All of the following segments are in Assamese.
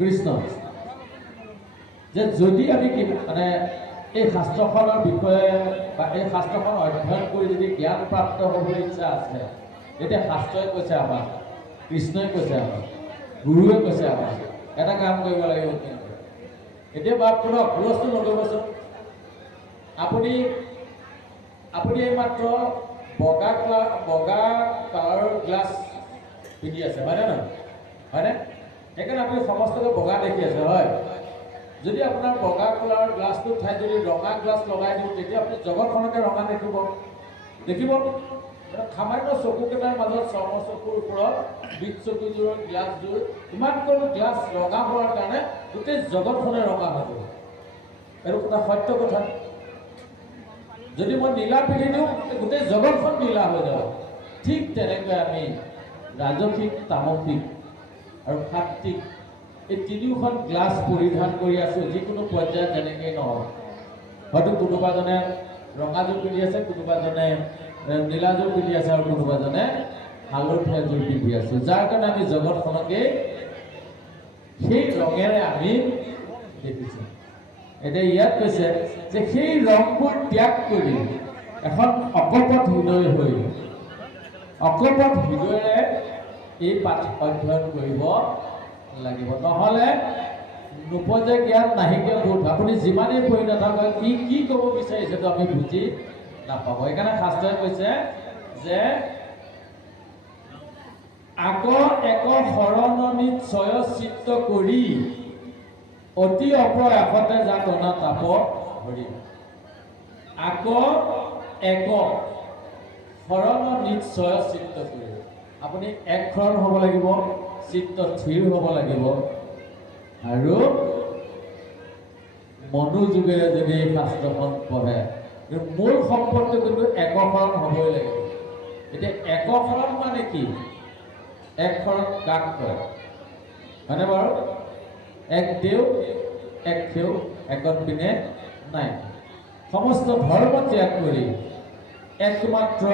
কৃষ্ণ যে যদি আমি মানে এই শাস্ত্ৰখনৰ বিষয়ে বা এই শাস্ত্ৰখন অধ্যয়ন কৰি যদি জ্ঞান প্ৰাপ্ত হ'বলৈ ইচ্ছা আছে তেতিয়া শাস্ত্ৰই কৈছে আমাক কৃষ্ণই কৈছে আমাক গুৰুৱে কৈছে আমাক এটা কাম কৰিব লাগিব এতিয়া বাপ শুনক হুলস্থুল নকৰিবচোন আপুনি এইমাত্ৰ বগা কালাৰৰ গ্লাছ পিন্ধি আছে হয়নে নহয় হয়নে সেইকাৰণে আপুনি সমস্তকে বগা দেখি আছে হয় যদি আপোনাৰ বগা কালাৰৰ গ্লাছটোৰ ঠাইত যদি ৰঙা গ্লাছ লগাই দিওঁ তেতিয়া আপুনি জগতখনকে ৰঙা দেখিব সামান্য চকুকেইটাৰ মাজত চৰ্ম চকুৰ ওপৰত বিট চকুযোৰৰ গ্লাছযোৰ ইমানকৈ গ্লাছ ৰঙা হোৱাৰ কাৰণে গোটেই জগতখনে ৰঙা হ'ব এইটো কথা সত্য কথা যদি মই নীলা পিন্ধি দিওঁ গোটেই জগতখন নীলা হৈ যাব ঠিক তেনেকৈ আমি ৰাজসিক তামসিক আৰু সাত্বিক এই তিনিওখন গ্লাছ পৰিধান কৰি আছোঁ যিকোনো পৰ্যায়ত যেনেকৈ নহওক হয়তো কোনোবাজনে ৰঙাযোৰ পিন্ধি আছে কোনোবাজনে নীলাযোৰ পিন্ধি আছে আৰু কোনোবাজনে হালধীয়া যোৰ পিন্ধি আছোঁ যাৰ কাৰণে আমি জগতখনকে সেই ৰঙেৰে আমি দেখিছোঁ এতিয়া ইয়াত কৈছে যে সেই ৰংবোৰ ত্যাগ কৰি এখন অকপট হৃদয় হৈ অকপট হৃদয়েৰে এই পাঠ অধ্যয়ন কৰিব লাগিব নহ'লে নোপোজে জ্ঞান নাহিকে বোধ আপুনি যিমানেই পঢ়ি নাথাকক কি ক'ব বিচাৰিছে তো আমি বুজি নাপাব সেইকাৰণে শাস্ত্ৰই কৈছে যে এক শৰণ নিশ্চয় চিত্ত কৰি অতি অপ্ৰয়াসতে যাক অনা তাপ ধৰি এক শৰণ নিশ্চয় চিত্ত কৰি আপুনি এক শৰণ হ'ব লাগিব চিত্ত স্থিৰ হ'ব লাগিব আৰু মনোযোগেৰে যদি শাস্ত্ৰখন পঢ়ে মূল সম্পদটো কিন্তু একশৰণ হ'বই লাগিব এতিয়া একশৰণ মানে কি এক শৰণ কাক কয় হয়নে বাৰু এক দেও এক সেও একত পিনে নাই সমস্ত ধৰ্ম ত্যাগ কৰি একমাত্ৰ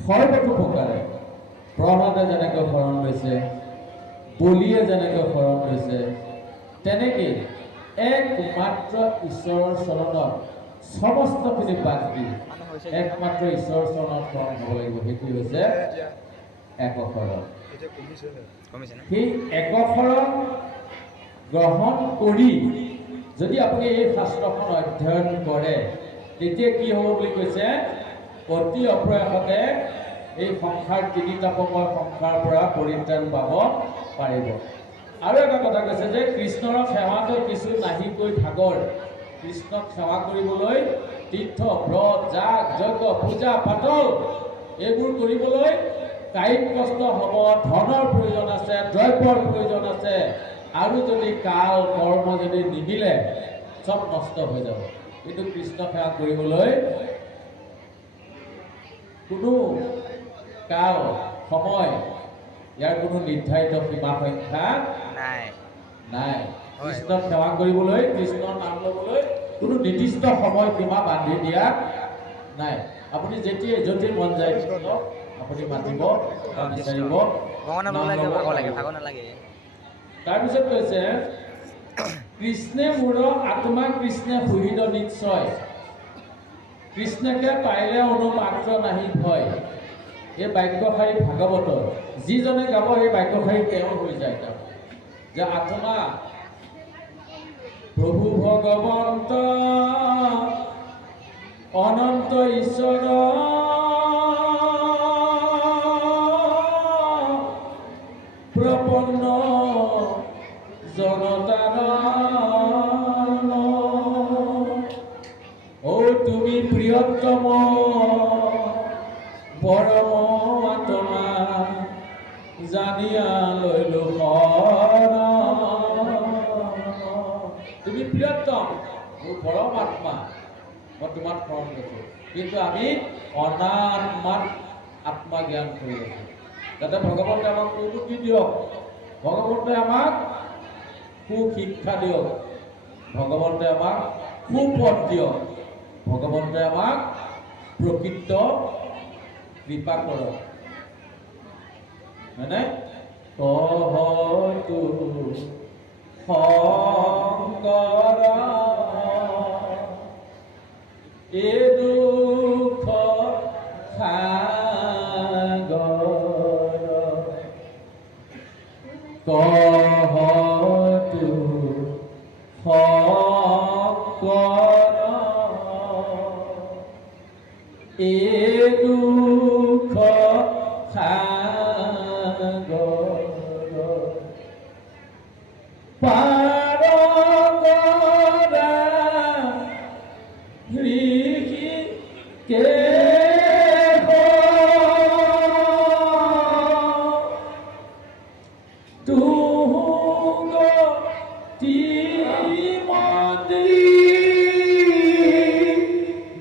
সৰ্বতোপ্ৰকাৰে প্ৰহ্লাদে যেনেকৈ শৰণ লৈছে বলিয়ে যেনেকৈ শৰণ লৈছে তেনেকৈ একমাত্ৰ ঈশ্বৰৰ চৰণত সমস্তখিনি বাদ দি একমাত্ৰ ঈশ্বৰৰ চৰণত শৰণ হ'ব লাগিব সেইটো হৈছে একশৰণ সেই একশৰণ গ্ৰহণ কৰি যদি আপুনি এই শাস্ত্ৰখন অধ্যয়ন কৰে তেতিয়া কি হ'ব বুলি কৈছে অতি অপ্ৰয়াসতে এই সংসাৰ তিনিতাপময় সংসাৰৰ পৰা পৰিত্ৰাণ পাব পাৰিব আৰু এটা কথা কৈছে যে কৃষ্ণৰ সেৱাটো কিছু নাহিকৈ ভাগৰ কৃষ্ণক সেৱা কৰিবলৈ তীৰ্থ ব্ৰত যাগ যজ্ঞ পূজা পাতল এইবোৰ কৰিবলৈ কায়িক কষ্ট হ'ব ধনৰ প্ৰয়োজন আছে দ্ৰব্যৰ প্ৰয়োজন আছে আৰু যদি কাল কৰ্ম যদি নিমিলে চব নষ্ট হৈ যাব কিন্তু কৃষ্ণ সেৱা কৰিবলৈ কোনো কাল সময় ইয়াৰ কোনো নিৰ্ধাৰিত সীমা সংখ্যা নাই কৃষ্ণক সেৱা কৰিবলৈ কৃষ্ণৰ নাম ল'বলৈ কোনো নিৰ্দিষ্ট সময় সীমা বান্ধি দিয়া নাই আপুনি যেতিয়াই য'তেই মন যায় কৃষ্ণক আপুনি মাতিব বিচাৰিব তাৰপিছত কৈছে কৃষ্ণে মোৰ আত্মা কৃষ্ণে সুহৃদ নিশ্চয় কৃষ্ণকে পাইলে অনুমাত্ৰ নাহি ভয় এই বাক্যশাৰী ভাগৱতৰ যিজনে গাব এই বাক্যশাৰী তেওঁ হৈ যায় তাৰ যে আত্মা প্ৰভু ভগৱন্ত অনন্ত ঈশ্বৰ প্ৰপন্ন জনতাৰ ও তুমি প্ৰিয়তম পৰম আত্মা জানিয়া লৈলো তুমি প্ৰিয়তম মোৰ পৰম আত্মা মই তোমাক শৰণ লৈছোঁ কিন্তু আমি অনাত্মাত আত্মা জ্ঞান কৰি আছোঁ যাতে ভগৱন্তে আমাক প্ৰযুক্তি দিয়ক ভগৱন্তে আমাক সুশিক্ষা দিয়ক ভগৱন্তে আমাক সুপথ দিয়ক ভগৱন্তে আমাক প্ৰকৃত কৃপা কৰক হয়নে তু শংকৰ এ দুখ সাগৰ কহতু শংকৰ এ দুখ সাগৰ পাৰ কৰা ঋষিকেশ তুংগতি মন্দিৰ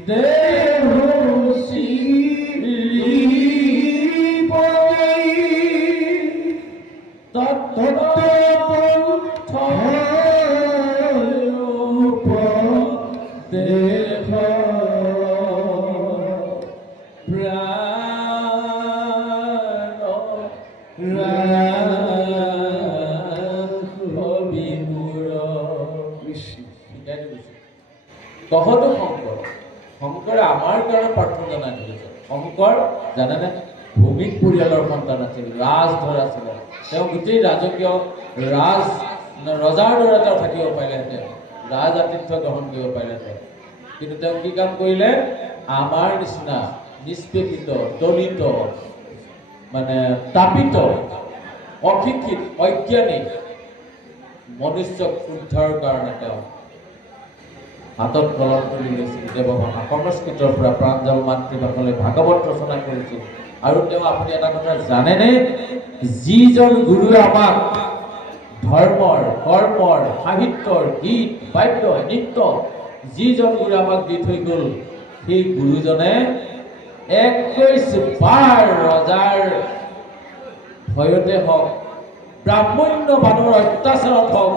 দেহোচি দেহ প্ৰাণ কহতো শংকৰ শংকৰে আমাৰ কাৰণে প্ৰাৰ্থনা জনাই ধৰিছে শংকৰ জানেনে ভৌমিক পৰিয়ালৰ সন্তান আছিল ৰাজধৰ আছিল তেওঁ গোটেই ৰাজকীয় ৰজাৰ দৰে তেওঁ থাকিব পাৰিলেহেঁতেন ৰাজ আতিথ্য গ্ৰহণ কৰিব পাৰিলেহেঁতেন কিন্তু তেওঁ কি কাম কৰিলে আমাৰ নিচিনা নিষ্পেষিত দলিত মানে তাপিত অশিক্ষিত অজ্ঞানিক মনুষ্যক উদ্ধাৰৰ কাৰণে তেওঁ হাতত কলম তুলি লৈছিল দেৱভাষা সংস্কৃতৰ পৰা প্ৰাঞ্জল মাতৃভাষালৈ ভাগৱত ৰচনা কৰিছিল আৰু তেওঁ আপুনি এটা কথা জানেনে যিজন গুৰুৱে আমাক ধৰ্মৰ কৰ্মৰ সাহিত্যৰ গীত বাদ্য নৃত্য যিজন গুৰুৱে আমাক দি থৈ গ'ল সেই গুৰুজনে 21 বাৰ ৰজাৰ ভয়তে হওক ব্ৰাহ্মণ্যবাদৰ অত্যাচাৰত হওক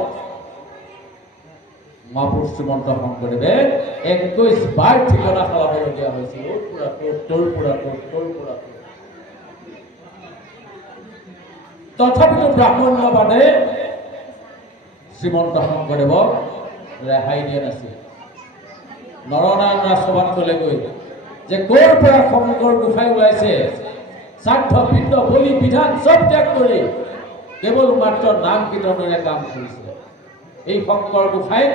মহাপুৰুষ শ্ৰীমন্ত শংকৰদেৱে 21 বাৰ ঠিকনা সলাবলগীয়া হৈছিল তথাপিতো ব্ৰাহ্মণ্যবাদে শ্ৰীমন্ত শংকৰদেৱক ৰেহাই দিয়া নাছিল নৰনাৰায়ণ ৰাজসভাত ক'লেগৈ যে ক'ৰ পৰা শংকৰ গোসাঁই ওলাইছে শ্ৰাদ্ধ পিণ্ড বলি বিধান চব ত্যাগ কৰি কেৱল মাত্ৰ নাম কীৰ্তনেৰে কাম কৰিছে এই শংকৰ গোসাঁইক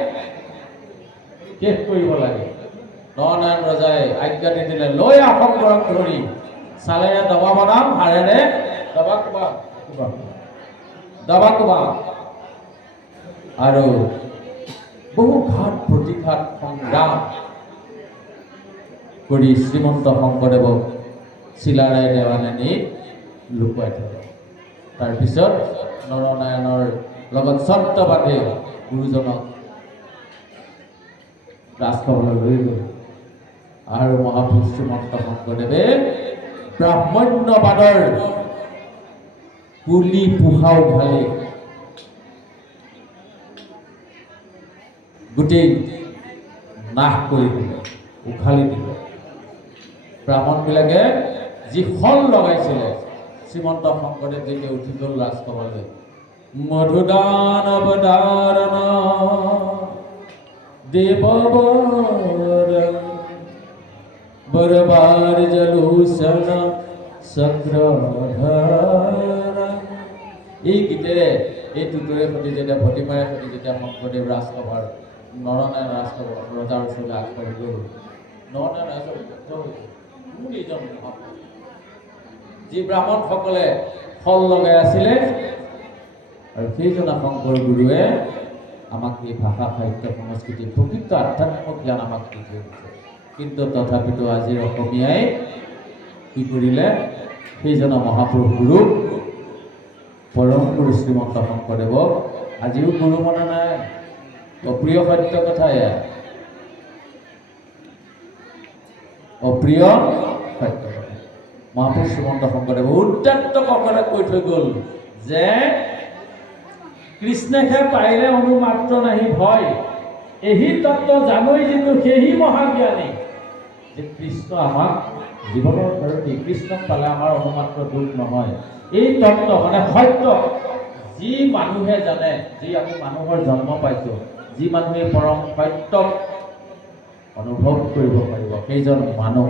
শেষ কৰিব লাগে নৰনাৰায়ণ ৰজাই আজ্ঞা দি দিলে লৈ আহ শংকৰক ধৰি চালেৰে দবা বনাম হাড়েৰে দবা কোবাম আৰু বহু ঘাত প্ৰতিঘাত সংগ্ৰাম কৰি শ্ৰীমন্ত শংকৰদেৱক চিলাৰায় দেৱানে নি লুকুৱাই থলে তাৰপিছত নৰনাৰায়ণৰ লগত চৰ্ত বান্ধি গুৰুজনক ৰাজসভালৈ লৈ গ'ল আৰু মহাপুৰুষ শ্ৰীমন্ত শংকৰদেৱে ব্ৰাহ্মণ্যবাদৰ পুলি পোহা উঘালি গোটেই নাশ কৰি দিলে উঘালি দিলে ব্ৰাহ্মণবিলাকে যি ফল লগাইছিলে শ্ৰীমন্ত শংকৰদেৱ যেতিয়া উঠি গ'ল ৰাজসভালৈ মধুদান অৱতাৰণ দেৱবৰ বৰবাৰ জলোচন চক্ৰধৰ এই গীতেৰে এই তুতৰে সৈতে যেতিয়া ভটিমাৰে সৈতে যেতিয়া শংকৰদেৱ ৰাজসভাৰ নৰনাৰায়ণ ৰাজসভা ৰজাৰ ওচৰলৈ আগবাঢ়ি গ'ল নৰনাৰায়ণ ৰাজসভা কোন এইজন মহাপুৰুষ যি ব্ৰাহ্মণসকলে ফল লগাই আছিলে আৰু সেইজনা শংকৰ গুৰুৱে আমাক এই ভাষা সাহিত্য সংস্কৃতি প্ৰকৃত আধ্যাত্মিক জ্ঞান আমাক দি থৈ গৈছে কিন্তু তথাপিতো আজিৰ অসমীয়াই কি কৰিলে সেইজনা মহাপুৰুষ গুৰুক পৰম গুৰু শ্ৰীমন্ত শংকৰদেৱক আজিও গুৰু মনা নাই অপ্ৰিয় সত্য কথা এয়া অপ্ৰিয় সত্য কথা মহাপুৰুষ শ্ৰীমন্ত শংকৰদেৱ উদ্যত ককলে কৈ থৈ গ'ল যে কৃষ্ণকে পাৰিলে অনুমাত্ৰ নাহি ভয় এই তত্ত্ব জানৈ যিটো সেই মহাজ্ঞানী যে কৃষ্ণ আমাক জীৱনৰ কাৰণে কৃষ্ণক পালে আমাৰ অনুমাত্ৰ দুখ নহয় এই তত্ত্ব মানে সত্য যি মানুহে জানে, যি আমি মানুহৰ জন্ম পাইছোঁ, যি মানুহে পৰম সত্যক অনুভৱ কৰিব পাৰিব, সেইজন মানুহ।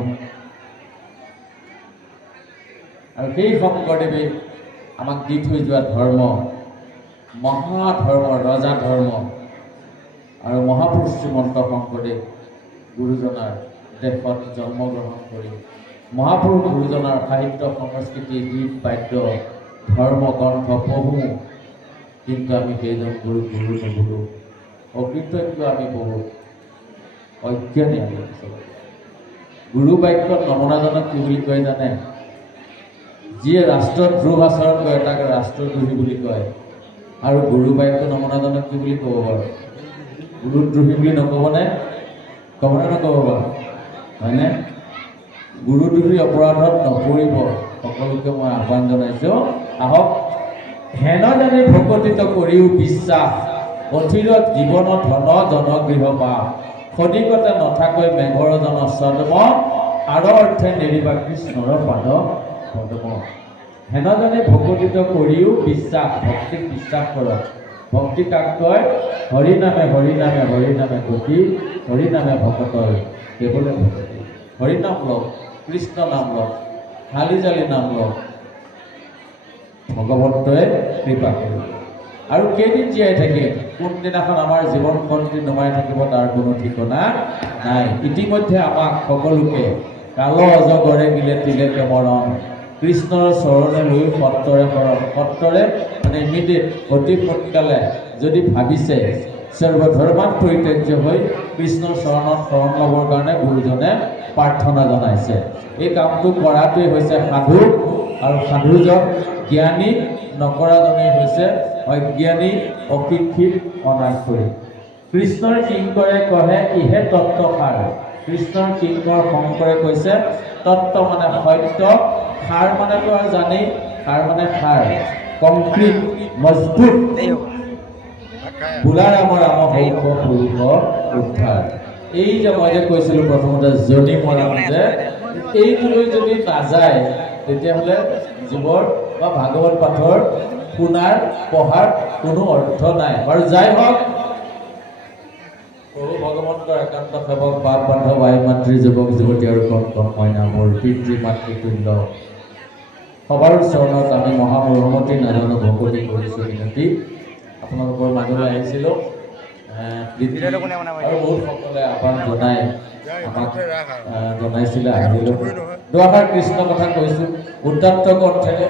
আৰু সেই শংকৰদেৱে আমাক দি থৈ যোৱা ধৰ্ম, মহাধৰ্ম, ৰজা ধৰ্ম, আৰু মহাপুৰুষ শ্ৰীমন্ত শংকৰদেৱ গুৰুজনাৰ দেশত জন্মগ্ৰহণ কৰি মহাপুৰুষ গুৰুজনাৰ সাহিত্য সংস্কৃতি গীত বাদ্য ধৰ্ম গ্ৰন্থ পঢ়োঁ, কিন্তু আমি সেইজন গুৰু নুবুলো। অকৃতজ্ঞ আমি বহুত, অজ্ঞানী আমি আচলতে। গুৰু বাক্যত নমনাজনক কি বুলি কয় জানে? যিয়ে ৰাষ্ট্ৰদ্ৰোহ আচৰণ কৰে তাক ৰাষ্ট্ৰদ্ৰোহী বুলি কয়। আৰু গুৰু বাক্য নমনাজনক কি বুলি ক'ব বাৰু? গুৰুদ্ৰোহী বুলি নক'বনে? ক'বনে নক'ব বাৰু? হয়নে? গুৰুদ্ৰোহী অপৰাধত নপৰিব সকলোকে মই আহ্বান জনাইছোঁ। আহক, হেন জানি ভকতিত কৰিও বিশ্বাস, অথিৰত জীৱন ধন জনগৃহ পাপ, খনিকতে নথাকৈ মেঘৰ জন সদম, আৰ অৰ্থে নেৰিবা কৃষ্ণৰ পাদ পদম। হেন জানি ভকতিত কৰিও বিশ্বাস, ভক্তিক বিশ্বাস কৰক। ভক্তি কাক কয়? হৰি নামে হৰি নামে হৰি নামে গতি, হৰি নামে ভকতৰ কেৱলে ভকতি। হৰি নাম লওক, কৃষ্ণ নাম লওক, হালি জালি নাম লওক, ভগৱন্তই কৃপা কৰিব। আৰু কেইদিন জীয়াই থাকিম, কোনদিনাখন আমাৰ জীৱন কণ্ঠী নমাই থাকিব তাৰ কোনো ঠিকনা নাই। ইতিমধ্যে আমাক সকলোকে কাল অজগৰে গিলে তিলেকে মৰণ, কৃষ্ণৰ চৰণে লৈ সত্তৰে শৰণ। সত্তৰে মানে ইমিডিয়েট, অতি সোনকালে যদি ভাবিছে সৰ্বধৰ্মাত পৰিত্যাজ্য হৈ কৃষ্ণৰ চৰণত শৰণ ল'বৰ কাৰণে গুৰুজনে প্ৰাৰ্থনা জনাইছে। এই কামটো কৰাটোৱেই হৈছে সাধু, আৰু সাধুজন জ্ঞানী, নকৰাজনেই হৈছে অজ্ঞানী, অশিক্ষিত, অনাক্ষৰী। কৃষ্ণৰ কিংকৰে কহে ইহে তত্ত্বসাৰ। কৃষ্ণৰ কিংকৰ শংকৰে কৈছে তত্ত্ব মানে সত্য, সাৰ মানেতো আৰু জানেই, সাৰ মানে সাৰ, কংক্ৰিট, মজবুত। বোলা ৰাম ৰাম হৌক পুৰুষ উদ্ধাৰ। এই যে মই যে কৈছিলোঁ প্ৰথমতে জনি মৰাণ, যে এইটোলৈ যদি নাযায় তেতিয়াহ'লে জীৱৰ বা ভাগৱত পাঠৰ শুনাৰ পঢ়াৰ কোনো অৰ্থ নাই। বাৰু যাই হওক, প্ৰভু ভগৱন্তৰ একান্ত সেৱক বাপ বান্ধৱ আই মাতৃ যুৱক যুৱতী আৰু কণ কণ মইনা মোৰ পিতৃ মাতৃতুল্য সবাৰ চৰণত আমি মহামৰমতি নাজানো ভকতি কৰিছোঁ মিনতি। আপোনালোকৰ মাজলৈ আহিছিলোঁ, আৰু বহুত সকলে আহ্বান জনাই আমাক জনাইছিলে আহিলোঁ। দুআষাৰ কৃষ্ণ কথা কৈছোঁ উদাত্ত কণ্ঠেৰে।